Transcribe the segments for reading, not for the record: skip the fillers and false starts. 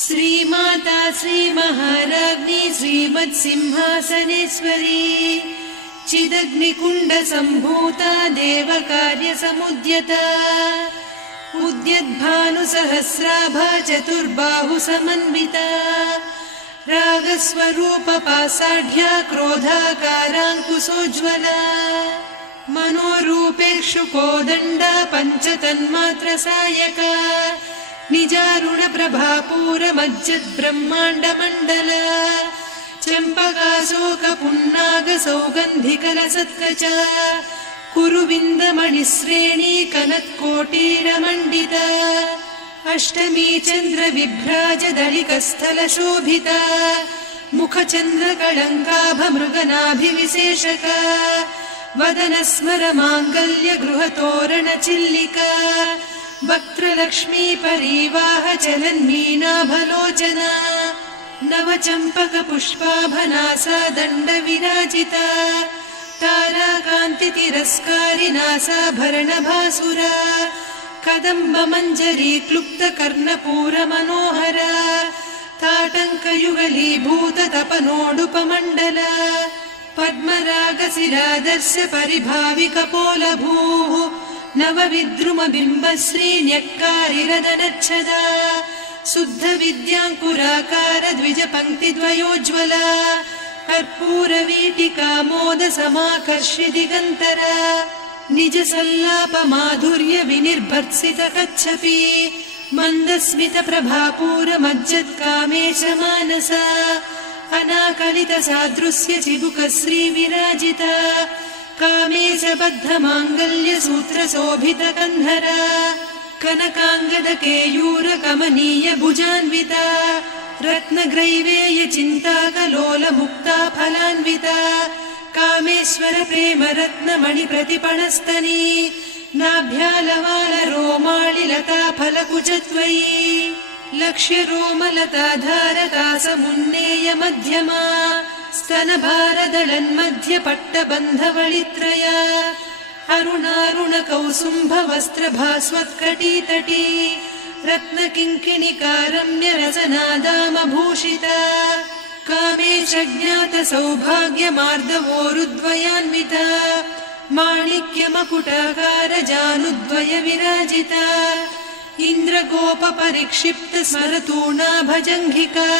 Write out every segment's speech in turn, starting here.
श्रीमाता श्रीमहाराज्ञी श्रीमत्सिंहासनेश्वरी चिदग्निकुण्डसम्भूता देवकार्यसमुद्यता उद्यद्भानुसहस्राभा चतुर्बाहुसमन्विता रागस्वरूपपासाढ्या क्रोधाकाराङ्कुशोज्ज्वला मनोरूपेक्षुकोदण्डा पञ्चतन्मात्रसायका निजारुणप्रभापूरमज्जद्ब्रह्माण्डमण्डला चम्पकाशोकपुन्नागसौगन्धिकलसत्कचा कुरुविन्दमणिश्रेणी कनत्कोटीरमण्डिता अष्टमी चन्द्रविभ्राजदलिकस्थलशोभिता मुखचन्द्रकळङ्काभमृगनाभिविशेषका वदनस्मरमाङ्गल्यगृहतोरणचिल्लिका वक्त्रलक्ष्मी परिवाहचलन्मीनाभलोचना नवचम्पकपुष्पाभनासा दण्डविराजिता ताराकान्तितिरस्कारिनासाभरणभासुरा कदम्बमञ्जरी क्लुप्तकर्णपूरमनोहरा ताटङ्कयुगलीभूततपनोडुपमण्डला पद्मरागशिलादर्श परिभाविकपोलभूः नवविद्रुमबिम्बश्रीन्यक्कारिरदनच्छदा शुद्धविद्याङ्कुराकार द्विजपङ्क्तिद्वयोज्ज्वला कर्पूरवीटिकामोदसमाकर्षि दिगन्तरा निजसल्लापमाधुर्य विनिर्भर्त्सितकच्छपि मन्दस्मितप्रभापूरमज्जत्कामेशमानसा अनाकलितसादृश्य चिबुकश्रीविराजिता कामेशबद्धमाङ्गल्यसूत्रशोभितकन्धरा कनकाङ्गदकेयूरकमनीय भुजान्विता रत्नग्रैवेयचिन्ताकलोलमुक्ता फलान्विता कामेश्वर प्रेमरत्नमणिप्रतिपणस्तनी नाभ्यालवालरोमाळिलता फलकुचद्वयी लक्ष्यरोमलताधारकासमुन्नेय मध्यमा स्तनभारदळन्मध्यपट्टबन्धवळित्रया अरुणारुणकौसुम्भवस्त्रभास्वत्कटीतटी रत्नकिङ्किणिकारम्यरसनादामभूषिता कामेशज्ञातसौभाग्यमार्दवोरुद्वयान्विता माणिक्यमकुटाकारजानुद्वय विराजिता इन्द्रगोपपरिक्षिप्तस्मरतूणाभजङ्घिका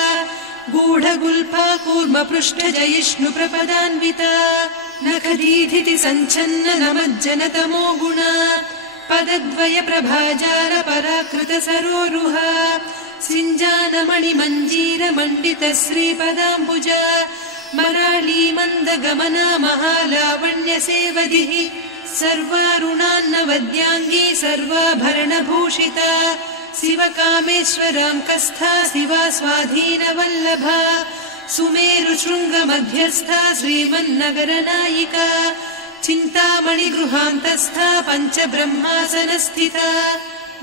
गूढगुल्फा कूर्मपृष्ठजयिष्णुप्रपदान्विता नखदीधिति सञ्छन्न नमज्जनतमो गुणा पदद्वय प्रभाजाल पराकृत सरोरुहा सिञ्जानमणिमञ्जीरमण्डित श्रीपदाम्बुजा मराळी मन्दगमना महालावण्य सेवधिः सर्वारुणान्नवद्याङ्गी सर्वाभरणभूषिता शिवकामेश्वराङ्कस्था शिवा स्वाधीनवल्लभा सुमेरुशृङ्गमध्यस्था श्रीमन्नगरनायिका चिन्तामणिगृहान्तस्था पञ्चब्रह्मासनस्थिता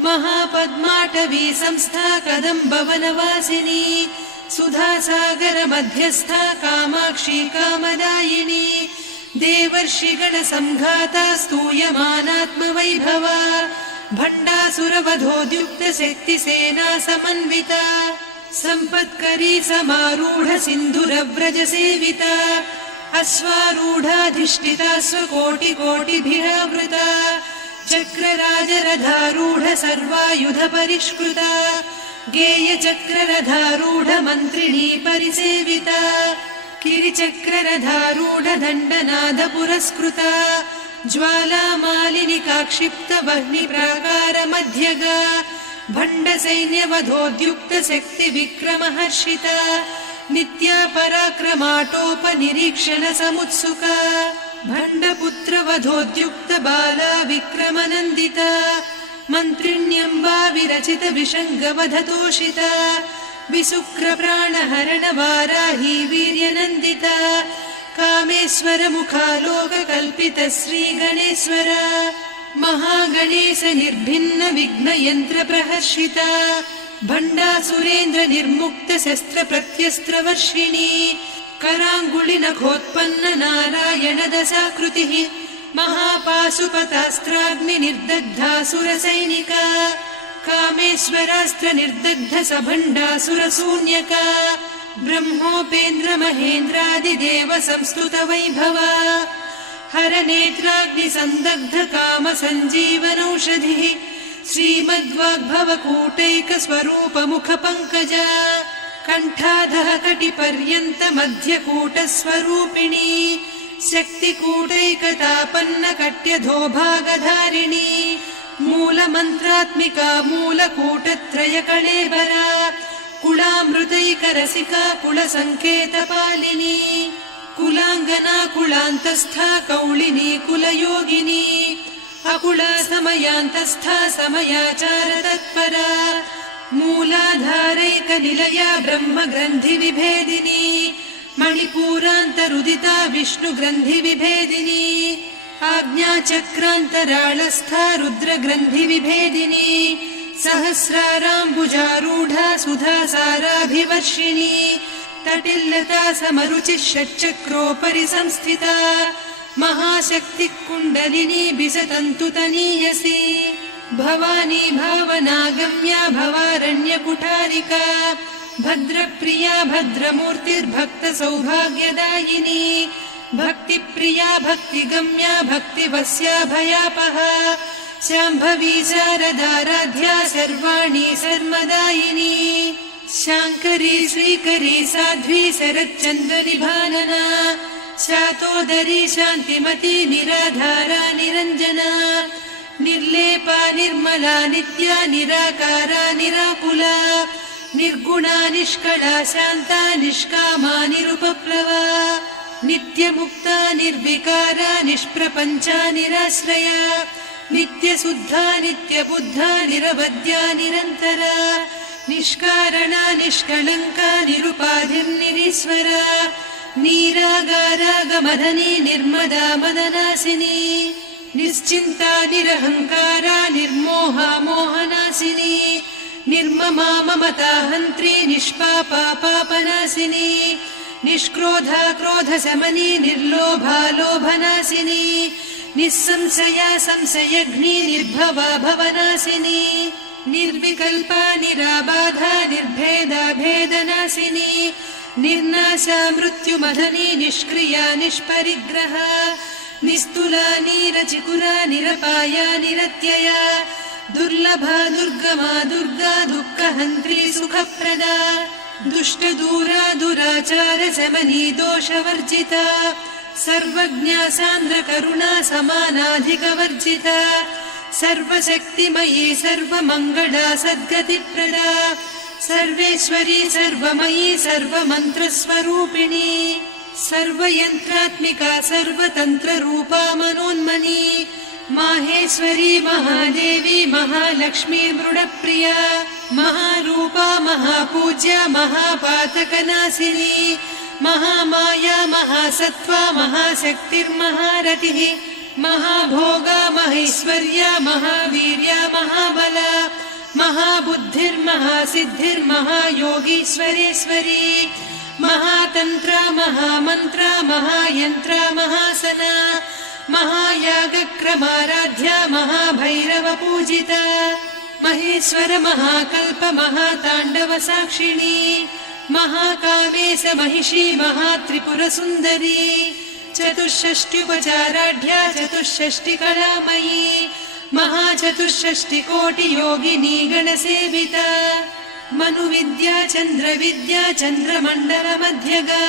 महापद्माटवी संस्था कदम्बवनवासिनी सुधासागरमध्यस्था कामाक्षी कामदायिनी देवर्षिगणसङ्घाता स्तूयमानात्मवैभवा भण्डासुरवधोद्युक्तशक्तिसेना समन्विता सम्पत्करी समारूढ सिन्धुरव्रजसेविता अश्वारूढाधिष्ठिता स्वकोटिकोटिभिरावृता चक्रराजरथारूढ सर्वायुध परिष्कृता गेयचक्ररथारूढ मन्त्रिणी परिसेविता किरिचक्ररथारूढ दण्डनाद पुरस्कृता ज्वालामालिनिकाक्षिप्त वह्निप्राकारमध्यगा भण्डसैन्यवधोद्युक्त शक्तिविक्रमहर्षिता नित्या पराक्रमाटोपनिरीक्षण समुत्सुका भण्डपुत्रवधोद्युक्त बाला विक्रमनन्दिता मन्त्रिण्यम्बा विरचित विषङ्गवधतोषिता विशुक्रप्राणहरण वाराही वीर्यनन्दिता कामेश्वर मुखालोककल्पित श्रीगणेश्वर महागणेश निर्भिन्न विघ्नयन्त्र प्रहर्षिता भण्डासुरेन्द्र निर्मुक्त शस्त्र प्रत्यस्त्रवर्षिणी कराङ्गुलिनखोत्पन्न नारायण दशाकृतिः महापाशुपतास्त्राग्नि निर्दग्धासुरसैनिका कामेश्वरास्त्र निर्दग्ध सभण्डासुरशून्यका ब्रह्मोपेन्द्र महेन्द्रादिदेव संस्तुत वैभवा हरनेत्राग्नि संदग्ध काम सञ्जीवनौषधिः श्रीमद्वाग्भव कूटैक स्वरूप मुख पंकजा कण्ठाधः कटिपर्यन्त मध्यकूट स्वरूपिणी शक्तिकूटैकतापन्न कट्यधोभागधारिणी मूलमन्त्रात्मिका मूलकूटत्रय कळेबरा कुलामृतैकरसिका कुलसङ्केतपालिनी कुलाङ्गना कुलान्तस्था कौलिनी कुलयोगिनी अकुला समयान्तस्था समयाचार तत्परा मूलाधारैकनिलया ब्रह्मग्रन्थि विभेदिनी मणिपूरान्तरुदिता विष्णुग्रन्थि विभेदिनी आज्ञाचक्रान्तराळस्था रुद्रग्रन्थि विभेदिनी सहस्राराम्बुजारूढा सुधासाराभिवर्षिणी तटिल्लता समरुचिः षट्चक्रोपरि संस्थिता महाशक्तिः कुण्डलिनी बिसतन्तुतनीयसी भवानी भावनागम्या भवारण्यकुठारिका भद्रप्रिया भद्रमूर्तिर्भक्त सौभाग्यदायिनी भक्तिप्रिया भक्तिगम्या भक्तिवस्या भयापहा शाम्भवी शारदाराध्या सर्वाणि सर्वदायिनी शाङ्करी श्रीकरी साध्वी शरच्चन्द्रनिभानना शातोदरी शान्तिमती निराधारा निरञ्जना निर्लेपा निर्मला नित्या निराकारा निराकुला निर्गुणा निष्कला शान्ता निष्कामा निरुपप्लवा नित्यमुक्ता निर्विकारा निष्प्रपञ्चा निराश्रया नित्यशुद्धा नित्यबुद्धा निरवद्या निरन्तरा निष्कारणा निष्कलङ्का निरुपाधिर्निरीश्वरा नीरागारागमदनी निर्मदा मदनासिनी निश्चिन्ता निरहङ्कारा निर्मोहा मोहनासिनी निर्ममा ममता हन्त्री निष्पापा पापनासिनी निष्क्रोधा क्रोधशमनी निर्लोभा लोभनासिनी निस्संशया संशयघ्नी निर्भवा भवनासिनी निर्विकल्पा निराबाधा निर्भेदा भेदनासिनी निर्नाशा मृत्युमदनी निष्क्रिया निष्परिग्रहा निस्तुला नीरचिकुरा निरपाया निरत्यया दुर्लभा दुर्गमा दुर्गा दुःखहन्त्री सुखप्रदा दुष्टदूरा दुराचार शमनी दोषवर्जिता सर्वज्ञा सान्द्रकरुणा समानाधिकवर्जिता सर्वशक्तिमयी सर्वमङ्गला सद्गतिप्रदा सर्वेश्वरी सर्वमयी सर्वमन्त्रस्वरूपिणी सर्वयन्त्रात्मिका सर्वतन्त्ररूपा मनोन्मनी माहेश्वरी महादेवी महालक्ष्मी मृडप्रिया महारूपा महापूज्या महापातकनाशिनी महामाया महासत्त्वा महाशक्तिर्महारतिः महाभोगा महेश्वर्या महावीर्या महाबला महाबुद्धिर्महासिद्धिर्महायोगीश्वरेश्वरी महातन्त्रा महामन्त्रा महायन्त्रा महासना महायागक्रमाराध्या महाभैरवपूजिता महेश्वर महाकल्प महाताण्डव साक्षिणी महाकामेश महिषी महात्रिपुरसुन्दरी चतुष्षष्ट्युपचाराढ्या चतुष्षष्टिकलामयी महाचतुष्षष्टिकोटियोगिनी गणसेविता मनुविद्या चन्द्रविद्या चन्द्रमण्डलमध्यगा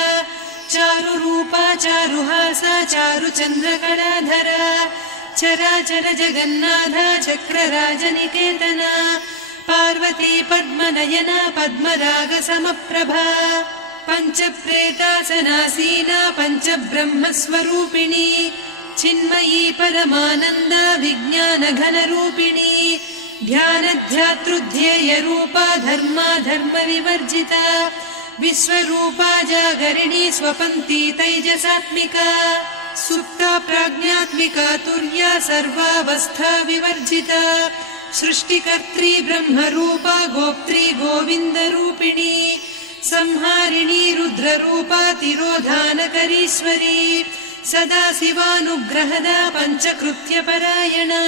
चारुरूपा चारुहासा चारुचन्द्रकलाधरा चराचर जगन्नाथा चक्रराजनिकेतना पार्वती पद्मनयना पद्मरागसमप्रभा पञ्चप्रेतासनासीना पञ्चब्रह्मस्वरूपिणी चिन्मयी परमानन्दा विज्ञानघनरूपिणी ध्यानध्यातृध्येयरूपा धर्मा धर्मविवर्जिता विश्वरूपा जागरिणी स्वपन्ती तैजसात्मिका सुप्ता प्राज्ञात्मिका तुर्या सर्वावस्था विवर्जिता सृष्टिकर्त्री ब्रह्मरूपा गोप्त्री गोविन्दरूपिणी संहारिणी रुद्ररूपा तिरोधानकरीश्वरी सदा शिवानुग्रहदा पञ्चकृत्यपरायणा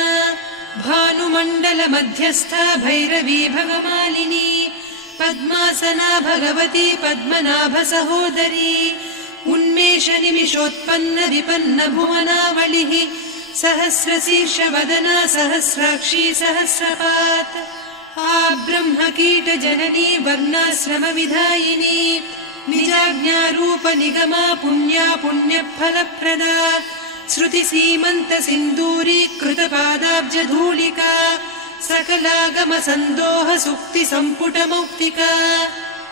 भानुमण्डलमध्यस्था भैरवी भगमालिनी पद्मासना भगवती पद्मनाभसहोदरी उन्मेषनिमिषोत्पन्न विपन्न भुवनावलिः सहस्रशीर्षवदना सहस्राक्षी सहस्रपात् ब्रह्मकीटजननी वर्णाश्रमविधायिनी निजाज्ञारूपनिगमा पुण्या पुण्यफलप्रदा श्रुतिसीमन्तसिन्दूरीकृतपादाब्जधूलिका सकलागमसन्दोह सुक्तिसम्पुटमौक्तिका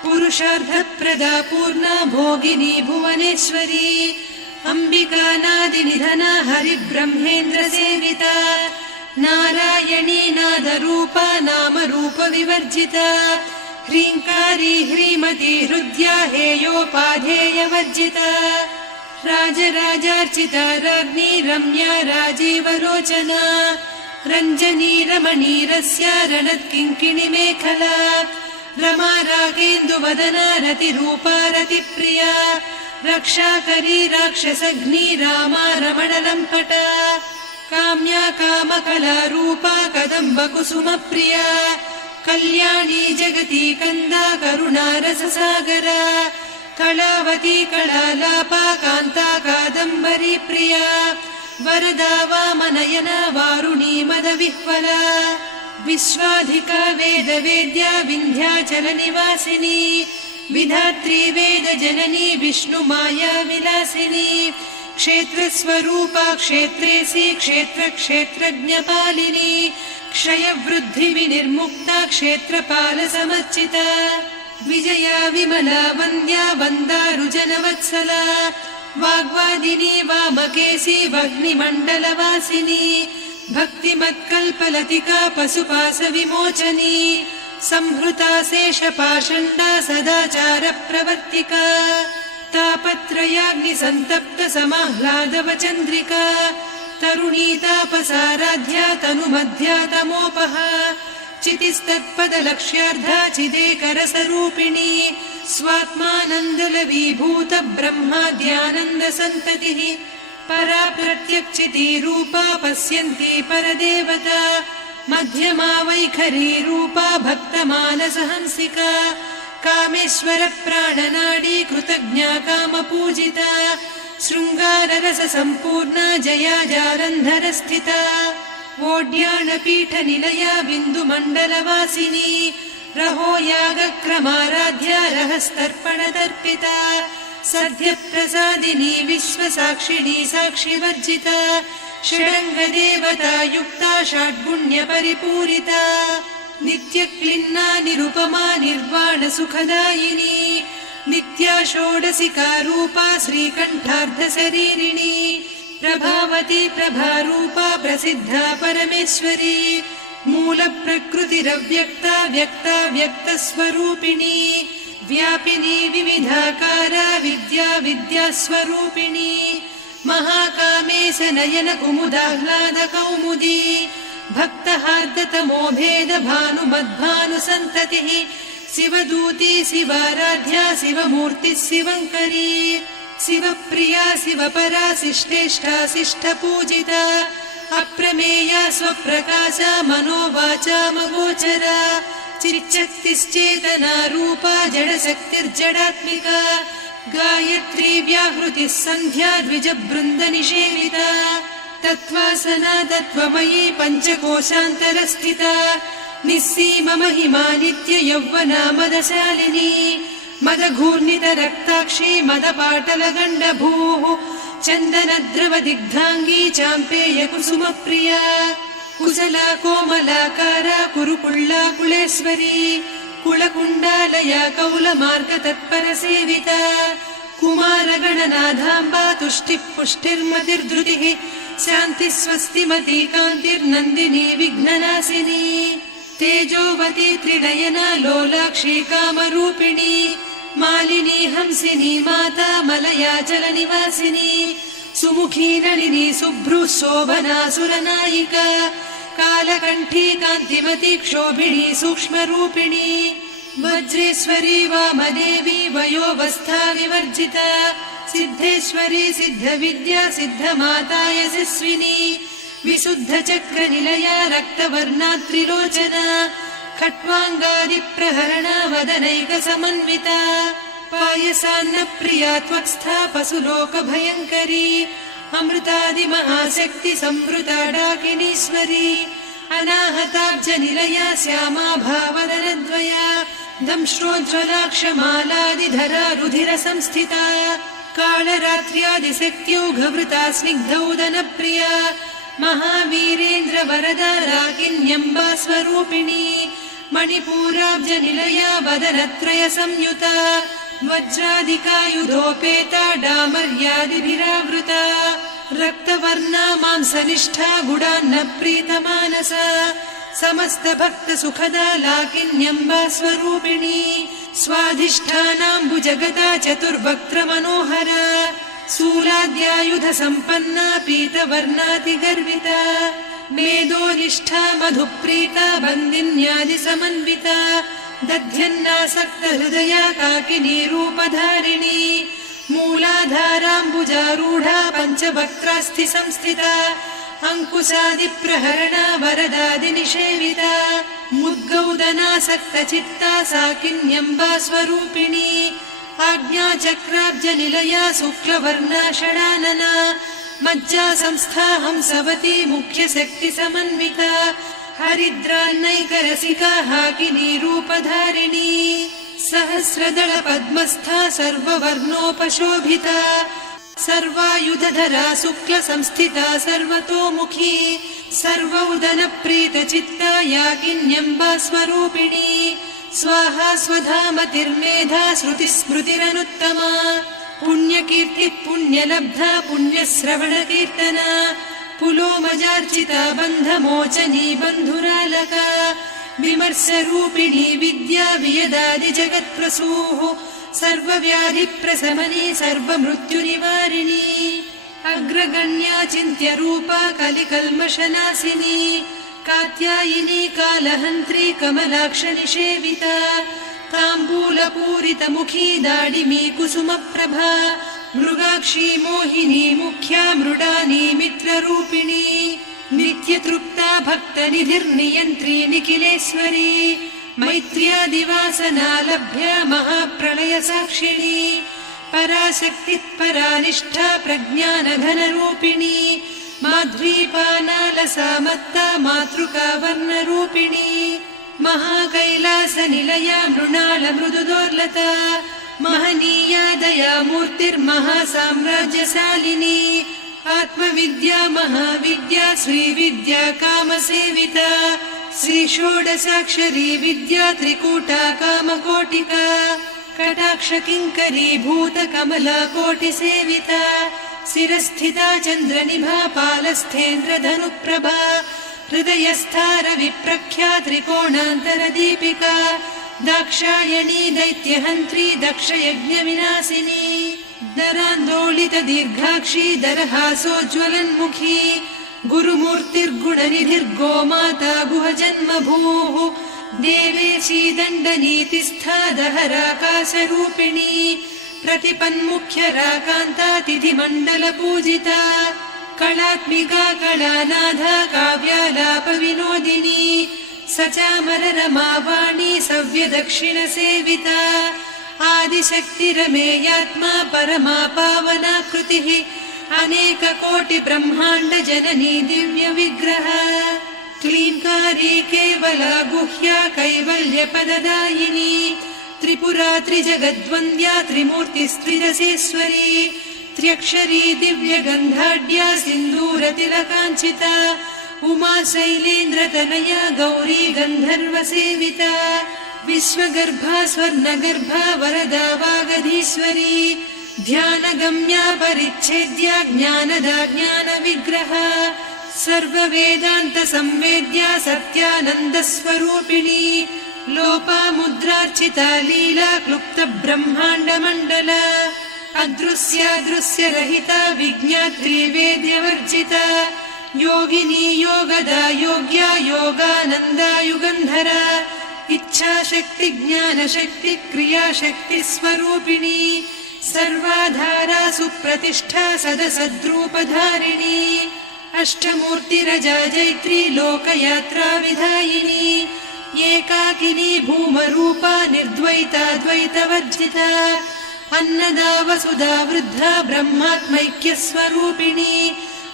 पुरुषार्थप्रदा पूर्णा भोगिनी भुवनेश्वरी अम्बिकानादिनिधना हरिब्रह्मेन्द्रसेविता नारायणी नादरूपा नामरूपविवर्जिता ह्रीङ्कारी ह्रीमती हृद्या हेयोपाधेयवर्जिता राजराजार्चिता राज्ञी रम्या राजीवलोचना रञ्जनी रमणीरस्या रणत्किङ्किणिमेखला रमा रागेन्दुवदना रतिरूपा रतिप्रिया रक्षाकरी राक्षसघ्नी रामा रमणलम्पटा काम्या कामकलारूपा कदम्बकुसुमप्रिया कल्याणी जगती कन्दा करुणा रससागरा कलावती कलालापा कान्ता कादम्बरी प्रिया वरदा वामनयना वारुणी मदविह्वला विश्वाधिका वेदवेद्या विन्ध्याचलनिवासिनी विधात्री वेदजननी विष्णुमाया विलासिनी क्षेत्रस्वरूपा क्षेत्रेसी क्षेत्रक्षेत्रज्ञपालिनी क्षयवृद्धिविनिर्मुक्ता क्षेत्रपालसमर्चिता विजया विमला वन्द्या वन्दारुजनवत्सला वाग्वादिनी वामकेशी वह्निमण्डलवासिनी भक्तिमत्कल्पलतिका पशुपाशविमोचनी संहृता शेषपाषण्डा सदाचारप्रवर्तिका तापत्रयाग्निसन्तप्त समाह्लादवचन्द्रिका तरुणी तापसाराध्या तनुमध्या तमोपहा चितिस्तत्पदलक्ष्यार्धा चिदेकरसरूपिणी स्वात्मानन्दलवीभूत ब्रह्माद्यानन्दसन्ततिः परा प्रत्यक्षितीरूपा पश्यन्ती परदेवता मध्यमा वैखरी रूपा भक्तमानसहंसिका कामेश्वर प्राणनाडी कृतज्ञा कामपूजिता शृङ्गाररससम्पूर्णा जया जालन्धरस्थिता वोड्याणपीठनिलया बिन्दुमण्डलवासिनी रहो यागक्रमाराध्या रहस्तर्पणतर्पिता सद्यप्रसादिनी विश्वसाक्षिणी साक्षिवर्जिता षडङ्गदेवता युक्ता षड्गुण्यपरिपूरिता नित्यक्लिन्ना निरुपमा निर्वाणसुखदायिनी नित्या षोडशिका रूपा श्रीकण्ठार्धशरीरिणी प्रभावती प्रभारूपा प्रसिद्धा परमेश्वरी मूलप्रकृतिरव्यक्ता व्यक्ता व्यक्तस्वरूपिणी व्यापिनी विविधाकारा विद्या विद्यास्वरूपिणी महाकामेश नयन कुमुदाह्लाद कौमुदी भक्तहार्दतमो भेद भानुमद्भानुसन्ततिः शिवदूती शिवाराध्या शिवमूर्तिः शिवङ्करी शिवप्रिया शिवपरा शिष्टेष्टा शिष्टपूजिता अप्रमेया स्वप्रकाशा मनोवाचामगोचरा चिच्चक्तिश्चेतना रूपा जडशक्तिर्जडात्मिका गायत्री व्याहृतिः सन्ध्या द्विजबृन्दनिषेविता तत्त्वासना तत्त्वमयी पञ्चकोशान्तरस्थिता निस्सीममहिमा नित्ययौवना मदशालिनी मदघूर्णितरक्ताक्षी मदपाटलगण्डभूः चन्दनद्रवदिग्धाङ्गी चाम्पेयकुसुमप्रिया कुशला कोमलाकारा कुरुकुळ्ळाकुळेश्वरी कुलकुण्डालया कौलमार्गतत्परसेविता कुमारगणनाथाम्बा तुष्टिः पुष्टिर्मतिर्धृतिः शान्तिः स्वस्तिमती कान्तिर्नन्दिनी विघ्ननाशिनी तेजोवती त्रिनयना लोलाक्षी कामरूपिणी मालिनी हंसिनी माता मलयाचलनिवासिनी सुमुखी नलिनी शुभ्रुः शोभना सुरनायिका कालकण्ठी कान्तिमती क्षोभिणी सूक्ष्मरूपिणी वज्रेश्वरी वामदेवी वयोवस्था विवर्जिता सिद्धेश्वरी सिद्धविद्या सिद्धमाता यशस्विनी विशुद्धचक्रनिलया रक्तवर्णा त्रिलोचना खट्वाङ्गादिप्रहरणा वदनैकसमन्विता पायसान्नप्रिया त्वक्स्था पशुलोकभयङ्करी अमृतादिमहाशक्ति संवृता डाकिनीश्वरी अनाहताब्जनिलया श्यामा भावदनद्वया दंश्रोज्ज्वलाक्षमालादिधरा रुधिरसंस्थिता कालरात्र्यादिशक्त्योघवृता स्निग्धौदनप्रिया महावीरेन्द्रवरदा राकिन्यम्बा स्वरूपिणी मणिपूराब्जनिलया वदनत्रय संयुता वज्रादिकायुधोपेता डामर्यादिभिरावृता रक्तवर्णा मांसनिष्ठा गुडान्न प्रीतमानसा समस्त भक्त सुखदा लाकिन्यम्बा स्वरूपिणी स्वाधिष्ठानाम्बुजगता चतुर्वक्त्र मनोहरा शूलाद्यायुध सम्पन्ना पीतवर्णातिगर्विता मेदोनिष्ठा मधुप्रीता बन्दिन्यादि समन्विता दध्यन्नासक्त हृदया काकिनी रूपधारिणी मूलाधाराम्बुजारूढा पञ्चवक्त्रास्थि संस्थिता अङ्कुशादिप्रहरणा वरदादिनिषेविता मुद्गौदनासक्तचित्ता साकिन्यम्बा स्वरूपिणी आज्ञाचक्राब्जनिलया शुक्लवर्णा षडानना मज्जा संस्था हंसवती मुख्यशक्तिसमन्विता हरिद्रान्नैकरसिका हाकिनी रूपधारिणी सहस्रदल पद्मस्था सर्ववर्णोपशोभिता सर्वायुधधरा शुक्ल संस्थिता सर्वतोमुखी सर्वौदनप्रीतचित्ता याकिन्यम्बा स्वरूपिणी स्वाहा स्वधामतिर्मेधा श्रुतिस्मृतिरनुत्तमा पुण्यकीर्तिः पुण्यलब्धा पुण्यश्रवणकीर्तना पुलोमजार्चिता बन्धमोचनी बन्धुरालका विमर्शरूपिणी विद्या वियदादिजगत्प्रसूः सर्वव्याधिप्रशमनी सर्वमृत्युनिवारिणी अग्रगण्या चिन्त्यरूपा कलिकल्मषनाशिनी कात्यायिनी कालहन्त्री कमलाक्षनिषेविता ताम्बूलपूरितमुखी दाडिमी कुसुमप्रभा मृगाक्षी मोहिनी मुख्या मृडानी मित्ररूपिणी नित्यतृप्ता भक्तनिधिर्नियन्त्री निखिलेश्वरी मैत्र्यादिवासना लभ्या महाप्रलयसाक्षिणी पराशक्तिः परानिष्ठा प्रज्ञानघनरूपिणी माध्वीपानालसा मत्ता मातृका वर्णरूपिणी महाकैलासनिलया मृणालमृदुदोर्लता महनीया दया मूर्तिर्महासाम्राज्यशालिनी आत्मविद्या महाविद्या श्रीविद्या कामसेविता श्रीषोडशाक्षरी विद्या त्रिकूटा कामकोटिका कटाक्षकिङ्करी भूतकमला कोटिसेविता शिरस्थिता चन्द्रनिभा पालस्थेन्द्रधनुप्रभा हृदयस्था रविप्रख्या त्रिकोणान्तरदीपिका दाक्षायणी दैत्यहन्त्री दक्षयज्ञविनाशिनी दरान्दोलित दीर्घाक्षी दरहासोज्ज्वलन्मुखी गुरुमूर्तिर्गुणनिधिर्गोमाता गुहजन्मभूः देवेशी दण्डनीतिस्था दहराकाशरूपिणी प्रतिपन्मुख्यराकान्ता तिथिमण्डलपूजिता कलात्मिका कलानाथा काव्यालापविनोदिनी सचामररमावाणी सव्यदक्षिणसेविता आदिशक्तिरमेयात्मा परमा पावना कृतिः अनेककोटिब्रह्माण्डजननी दिव्यविग्रह क्लीङ्कारी केवला गुह्या कैवल्यपददायिनी त्रिपुरा त्रिजगद्वन्द्या त्रिमूर्तिस्त्रिदशेश्वरी त्र्यक्षरी दिव्यगन्धाढ्या सिन्दूरतिलकाञ्चिता उमा शैलेन्द्रतनया गौरी गन्धर्वसेविता विश्वगर्भा स्वर्णगर्भा वरदा वागधीश्वरी ध्यानगम्या परिच्छेद्या ज्ञानदा ज्ञानविग्रहा सर्ववेदान्तसंवेद्या सत्यानन्दस्वरूपिणी लोपामुद्रार्चिता लीला क्लुप्तब्रह्माण्डमण्डला अदृश्यादृश्यरहिता विज्ञात्री वेद्यवर्जिता योगिनी योगदा योग्या योगानन्दा युगन्धरा इच्छाशक्ति ज्ञानशक्ति क्रियाशक्ति स्वरूपिणी सर्वाधारा सुप्रतिष्ठा सदसद्रूपधारिणी अष्टमूर्तिरजा जैत्री लोकयात्रा विधायिनी एकाकिनी भूमरूपा निर्द्वैता द्वैतवर्जिता अन्नदा वसुधा वृद्धा ब्रह्मात्मैक्यस्वरूपिणी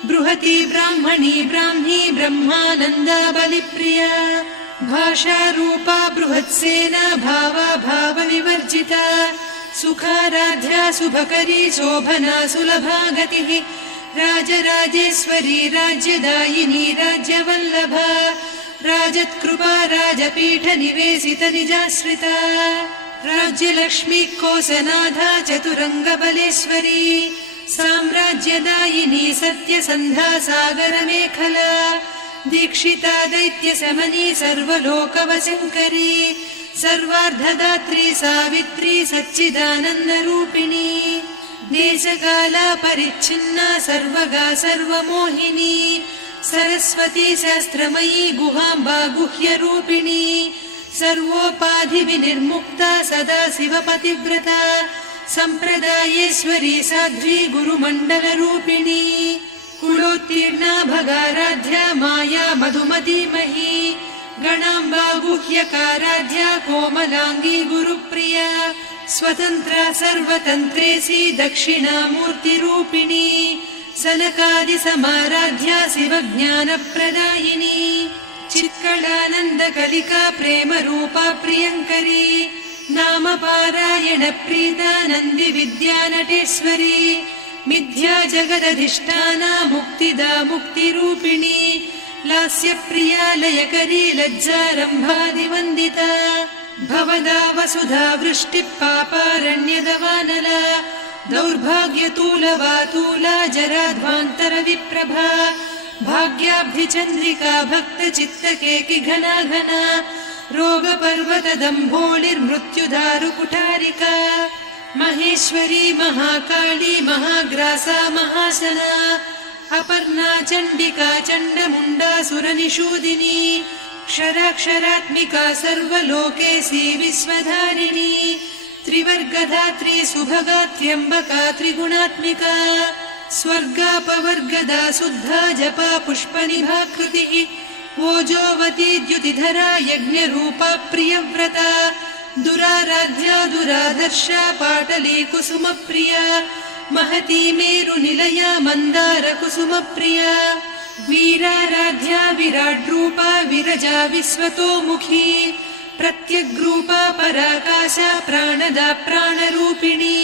बृहती ब्राह्मणी ब्राह्मी ब्रह्मानन्दा बलिप्रिया भाषारूपा बृहत्सेना भावा भावविवर्जिता सुखाराध्या शुभकरी शोभना सुलभा गतिः राजराजेश्वरी राज्यदायिनी राज्यवल्लभा राजत्कृपा राजपीठ निवेशित निजाश्रिता राज्यलक्ष्मी कोसनाधा चतुरङ्गबलेश्वरी साम्राज्यदायिनी सत्यसन्धा सागरमेखला दीक्षिता दैत्यशमनी सर्वलोकवशङ्करी सर्वार्धदात्री सावित्री सच्चिदानन्दरूपिणी देशकाला परिच्छिन्ना सर्वगा सर्वमोहिनी सरस्वती शास्त्रमयी गुहाम्बा गुह्यरूपिणी सर्वोपाधिविनिर्मुक्ता सदा शिवपतिव्रता सम्प्रदायेश्वरी साध्वी गुरुमण्डलरूपिणी कुलोत्तीर्णा भगाराध्या माया मधुमतीमही गणाम्बा गुह्यकाराध्या कोमलाङ्गी गुरुप्रिया स्वतन्त्रा सर्वतन्त्रेसी दक्षिणामूर्तिरूपिणी सनकादिसमाराध्या शिवज्ञानप्रदायिनी चित्कलानन्दकलिका प्रेमरूपा प्रियङ्करी नामपारायण प्रीता नन्दिविद्या नटेश्वरी मिथ्या जगदधिष्ठाना मुक्तिदा मुक्तिरूपिणी लास्यप्रिया लयकरी लज्जारम्भादिवन्दिता भवदा वसुधा वृष्टिः पापारण्यदवानला दौर्भाग्यतूलवातूला जराध्वान्तरविप्रभा भाग्याब्धिचन्द्रिका भक्तचित्तकेकि घना घना रोगपर्वतदम्भोळिर्मृत्युदारुकुठारिका महेश्वरी महाकाली महाग्रासा महाशना अपर्णा चण्डिका चण्डमुण्डा सुरनिषूदिनी क्षराक्षरात्मिका सर्वलोकेशी विश्वधारिणी त्रिवर्गधात्री सुभगा त्र्यम्बका त्रिगुणात्मिका स्वर्गापवर्गदा शुद्धा जपा पुष्पनिभाकृतिः ओजोवती द्युतिधरा यज्ञरूपा प्रियव्रता दुराराध्या दुरादर्शा पाटली कुसुमप्रिया महती मेरुनिलया मन्दार कुसुमप्रिया वीराराध्या विराड्रूपा विरजा विश्वतोमुखी प्रत्यग्रूपा पराकाशा प्राणदा प्राणरूपिणी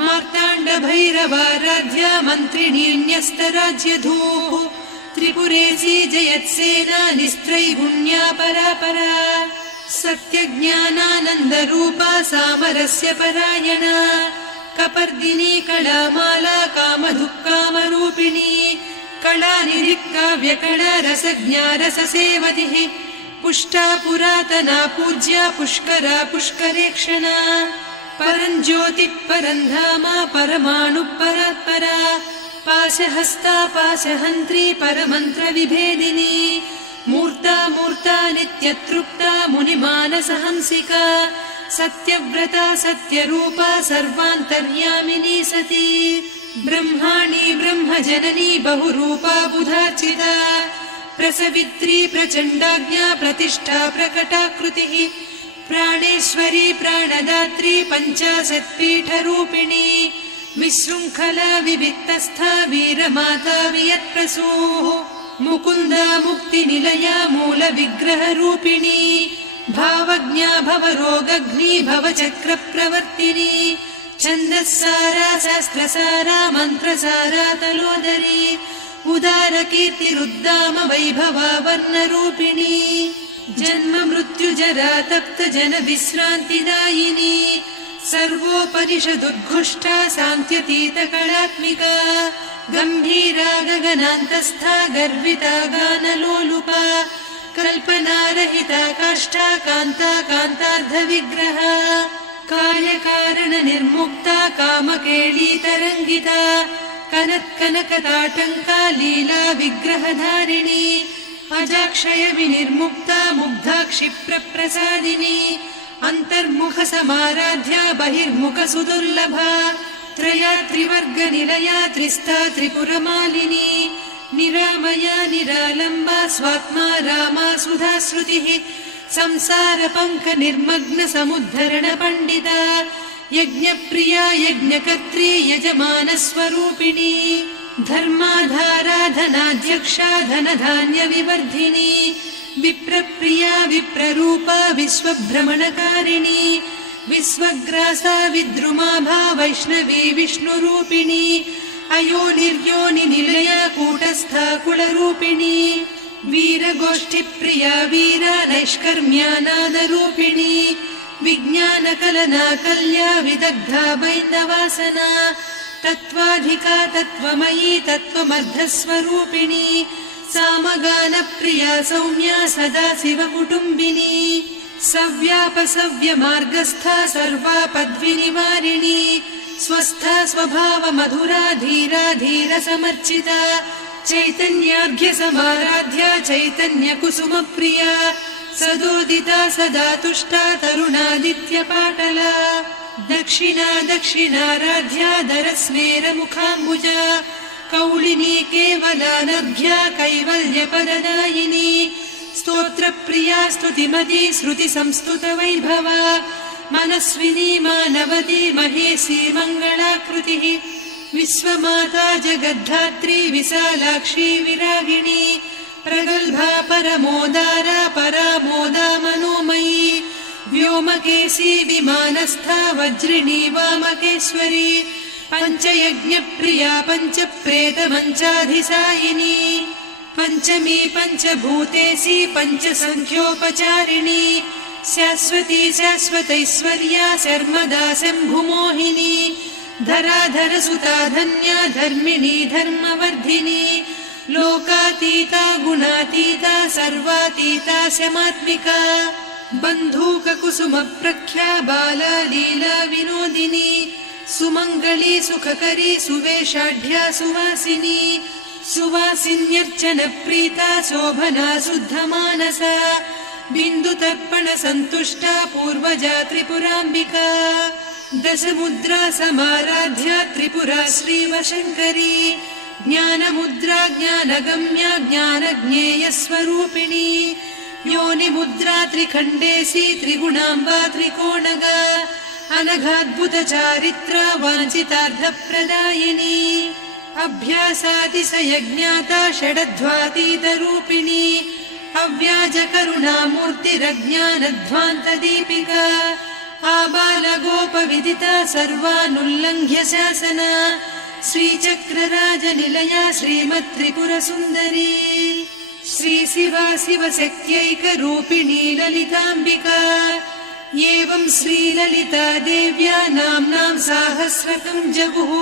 मार्ताण्डभैरवाराध्या मन्त्रिणी न्यस्तराज्यधूः त्रिपुरेशी जयत्सेना निस्त्रैगुण्या परापरा सत्यज्ञानानन्दरूपा सामरस्य परायणा कपर्दिनी कलामाला कामधुक्कामरूपिणी कलानिधिक्काव्यकला रसज्ञा रससेवतिः पुष्टा पुरातना पूज्या पुष्करा पुष्करेक्षणा परञ्ज्योतिः परन्धामा परमाणुः परात्परा पाशहस्ता पाशहन्त्री परमन्त्रविभेदिनी मूर्ता मूर्ता नित्यतृप्ता मुनिमानसहंसिका सत्यव्रता सत्यरूपा सर्वान्तर्यामिनी सती ब्रह्माणी ब्रह्मजननी बहुरूपा बुधार्चिता प्रसवित्री प्रचण्डाज्ञा प्रतिष्ठा प्रकटाकृतिः प्राणेश्वरी प्राणदात्री पञ्चाशत्पीठरूपिणी विशृङ्खला विविक्तस्था वीरमाता वियत्प्रसूः मुकुन्दा मुक्तिनिलया मूलविग्रहरूपिणी भावज्ञा भवरोगग्नी भवचक्रप्रवर्तिनी छन्दस्सारा शास्त्रसारा मन्त्रसारा तलोदरी उदारकीर्तिरुद्दाम वैभवा वर्णरूपिणी जन्म मृत्युजरा तप्त जन विश्रान्तिदायिनी सर्वोपनिषदुद्घुष्टा सान्त्यतीतकलात्मिका गम्भीरा गगनान्तस्था गर्विता गानलोलुपा कल्पनारहिता काष्ठा कान्ता कान्तार्धविग्रहा कार्यकारणनिर्मुक्ता कामकेळीतरङ्गिता कनत्कनकताटङ्का लीला विग्रहधारिणी अजाक्षय विनिर्मुक्ता मुग्धा क्षिप्रप्रसादिनी अन्तर्मुख समाराध्या बहिर्मुख सुदुर्लभा त्रया त्रिवर्गनिलया त्रिस्ता त्रिपुरमालिनी निरामया निरालम्बा स्वात्मा रामा सुधा श्रुतिः संसार पङ्क निर्मग्न समुद्धरण पण्डिता यज्ञप्रिया यज्ञकर्त्री यजमान स्वरूपिणी धर्माधारा धनाध्यक्षा धनधान्य विवर्धिनी विप्रप्रिया विप्ररूपा विश्वभ्रमणकारिणी विश्वग्रासा विद्रुमाभा वैष्णवी विष्णुरूपिणी अयोनिर्योनि निलया कूटस्था कुलरूपिणी वीरगोष्ठिप्रिया वीरा नैष्कर्म्यानादरूपिणी विज्ञानकलना कल्या विदग्धा बैन्दवासना तत्त्वाधिका तत्त्वमयी तत्त्वमर्धस्वरूपिणी सामगानप्रिया सौम्या सदा शिवकुटुम्बिनी सव्यापसव्यमार्गस्था सर्वापद्विनिवारिणी स्वस्था स्वभाव मधुरा धीरा धीर समर्चिता चैतन्यार्घ्य समाराध्या चैतन्य कुसुम प्रिया सदोदिता सदा तुष्टा तरुणादित्य पाटला दक्षिणा दक्षिणाराध्या दरस्मेर मुखाम्बुजा कौलिनी केवलानभ्या कैवल्यपददायिनी स्तोत्रप्रिया स्तुतिमती श्रुति संस्तुत वैभवा मनस्विनी मानवती महेशी मङ्गलाकृतिः विश्वमाता जगद्धात्री विशालाक्षी विरागिणी प्रगल्भा परमोदारा परामोदा मनोमयी व्योमकेशी विमानस्था वज्रिणी वामकेश्वरी पञ्चयज्ञप्रिया पञ्चप्रेतमञ्चाधिसायिनी पञ्चमी पञ्चभूतेशी पञ्चसङ्ख्योपचारिणी शाश्वती शाश्वतैश्वर्या शर्मदा शम्भुमोहिनी धराधरसुता धन्या धर्मिणी धर्मवर्धिनी लोकातीता गुणातीता सर्वातीता शमात्मिका बन्धूककुसुमप्रख्या बाला लीला विनोदिनी सुमङ्गली सुखकरी सुवेशाढ्या सुवासिनी सुवासिन्यर्चनप्रीता शोभना शुद्धमानसा बिन्दुतर्पण सन्तुष्टा पूर्वजा त्रिपुराम्बिका दशमुद्रा समाराध्या त्रिपुरा श्रीवशङ्करी ज्ञानमुद्रा ज्ञानगम्या ज्ञानज्ञेयस्वरूपिणी योनिमुद्रा त्रिखण्डेशी त्रिगुणाम्बा त्रिकोणगा अनघाद्भुतचारित्रा वाञ्छितार्थप्रदायिनी अभ्यासातिशयज्ञाता षडध्वातीतरूपिणी अव्याजकरुणामूर्तिरज्ञानध्वान्तदीपिका आबालगोपविदिता सर्वानुल्लङ्घ्य शासना श्रीचक्रराजनिलया श्रीमत्त्रिपुरसुन्दरी श्रीशिवा शिवशक्त्यैकरूपिणी ललिताम्बिका एवं श्रीललिता देव्या नाम्नां साहस्रकं जगुः।